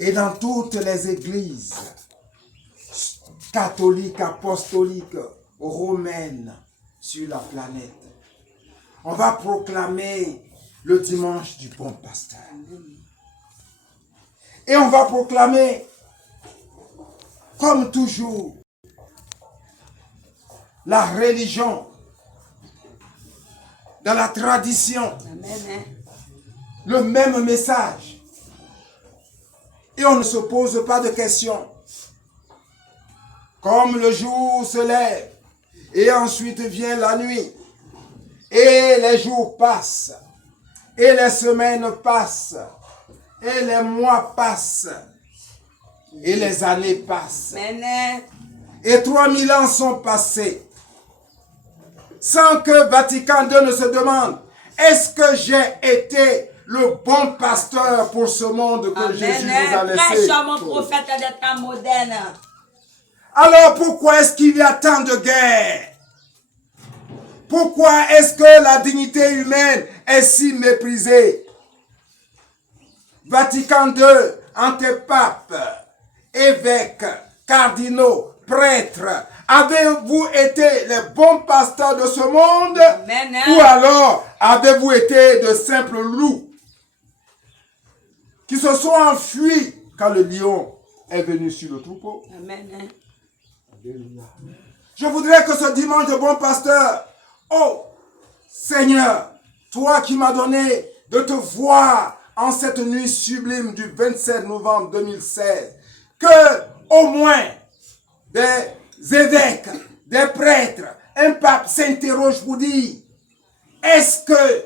et dans toutes les églises catholiques, apostoliques, romaines sur la planète. On va proclamer le dimanche du bon pasteur. Et on va proclamer, comme toujours, la religion, dans la tradition, le même message. Et on ne se pose pas de questions. Comme le jour se lève, et ensuite vient la nuit, et les jours passent, et les semaines passent, et les mois passent, et les années passent. Et 3000 ans sont passés, sans que Vatican II ne se demande, est-ce que j'ai été le bon pasteur pour ce monde que Jésus nous a laissé? Prêche mon prophète des temps modernes. Alors pourquoi est-ce qu'il y a tant de guerres? Pourquoi est-ce que la dignité humaine est si méprisée? Vatican II, entre papes, évêques, cardinaux, prêtres, avez-vous été les bons pasteurs de ce monde? Ou alors avez-vous été de simples loups qui se sont enfuis quand le lion est venu sur le troupeau? Amen. Je voudrais que ce dimanche de bon pasteur, oh Seigneur, toi qui m'as donné de te voir en cette nuit sublime du 27 novembre 2016, que au moins des évêques, des prêtres, un pape s'interroge pour dire, est-ce que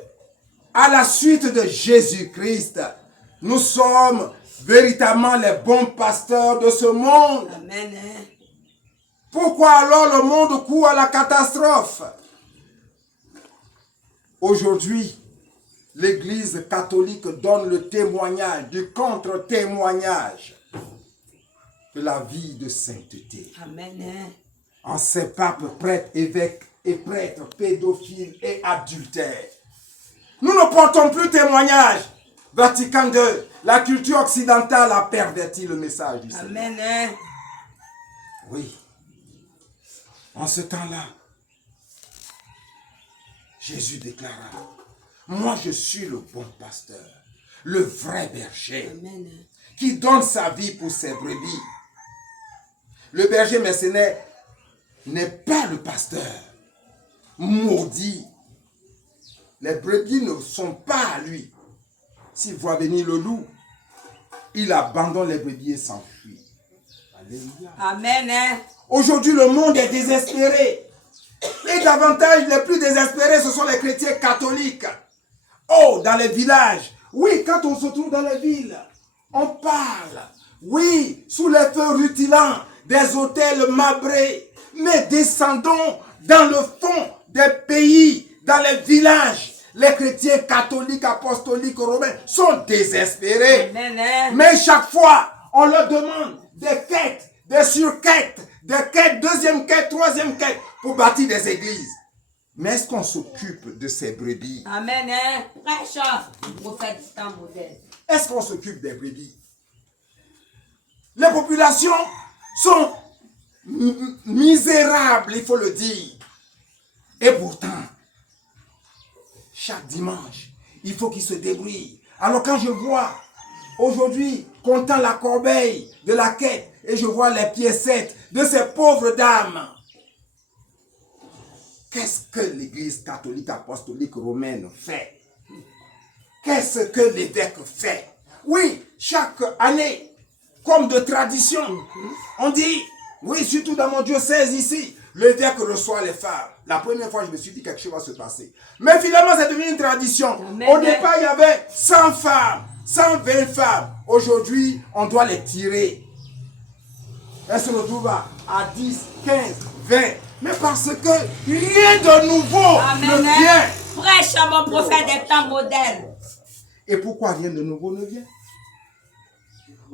à la suite de Jésus-Christ, nous sommes véritablement les bons pasteurs de ce monde? Amen. Pourquoi alors le monde court à la catastrophe? Aujourd'hui, l'Église catholique donne le témoignage, du contre-témoignage de la vie de sainteté. Amen. En ces papes, prêtres, évêques et prêtres, pédophiles et adultères. Nous ne portons plus témoignage. Vatican II, la culture occidentale a perverti le message du Seigneur. Amen. Oui. En ce temps-là, Jésus déclara, moi je suis le bon pasteur, le vrai berger, Amen. qui donne sa vie pour ses brebis. Le berger mercenaire n'est pas le pasteur. Maudit. Les brebis ne sont pas à lui. S'il voit venir le loup, il abandonne les brebis et s'enfuit. Alléluia. Amen. Aujourd'hui, le monde est désespéré. Et davantage, les plus désespérés, ce sont les chrétiens catholiques. Oh, dans les villages. Oui, quand on se trouve dans les villes, on parle. Oui, sous les feux rutilants des hôtels marbrés. Mais descendons dans le fond des pays, dans les villages. Les chrétiens catholiques, apostoliques, romains sont désespérés. Amen. Mais chaque fois, on leur demande des quêtes, des surquêtes, des quêtes, deuxième quête, troisième quête, pour bâtir des églises. Mais est-ce qu'on s'occupe de ces brebis? Amen. Prêche prophète des temps modernes. Est-ce qu'on s'occupe des brebis? Les populations sont misérables, il faut le dire. Et pourtant, chaque dimanche, il faut qu'ils se débrouillent. Alors quand je vois, aujourd'hui, comptant la corbeille de la quête, et je vois les piécettes de ces pauvres dames, qu'est-ce que l'Église catholique apostolique romaine fait? Qu'est-ce que l'évêque fait? Oui, chaque année, comme de tradition, on dit, oui, surtout dans mon diocèse ici, l'évêque reçoit les femmes. La première fois, je me suis dit quelque chose va se passer. Mais finalement, c'est devenu une tradition. Amen. Au départ, il y avait 100 femmes, 120 femmes. Aujourd'hui, on doit les tirer. Elles se retrouvent à 10, 15, 20. Mais parce que rien de nouveau ne vient. Prêche à mon prophète des temps modernes. Et pourquoi rien de nouveau ne vient?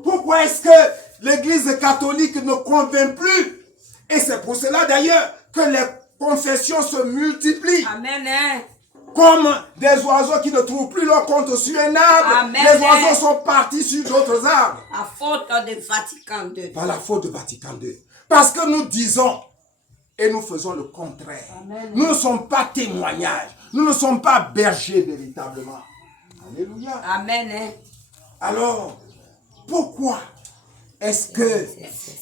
Pourquoi est-ce que l'Église catholique ne convainc plus? Et c'est pour cela d'ailleurs que les confessions se multiplient. Amen. Comme des oiseaux qui ne trouvent plus leur compte sur un arbre. Amen. Les oiseaux sont partis sur d'autres arbres. À faute de Vatican II. Par la faute de Vatican II. Parce que nous disons et nous faisons le contraire. Amen. Nous ne sommes pas témoignages. Nous ne sommes pas bergers véritablement. Alléluia. Amen. Alors, pourquoi est-ce que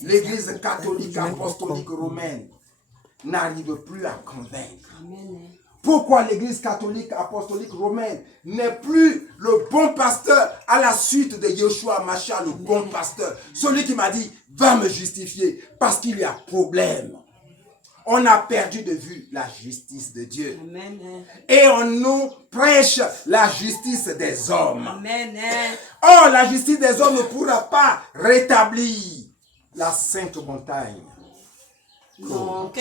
l'Église catholique apostolique romaine n'arrive plus à convaincre? Amen. Pourquoi l'Église catholique apostolique romaine n'est plus le bon pasteur à la suite de Yeshua Mashiach, le bon pasteur? Celui qui m'a dit, va me justifier parce qu'il y a problème. On a perdu de vue la justice de Dieu. Amen. Et on nous prêche la justice des hommes. Amen. Or, la justice des hommes ne pourra pas rétablir la sainte montagne. Donc,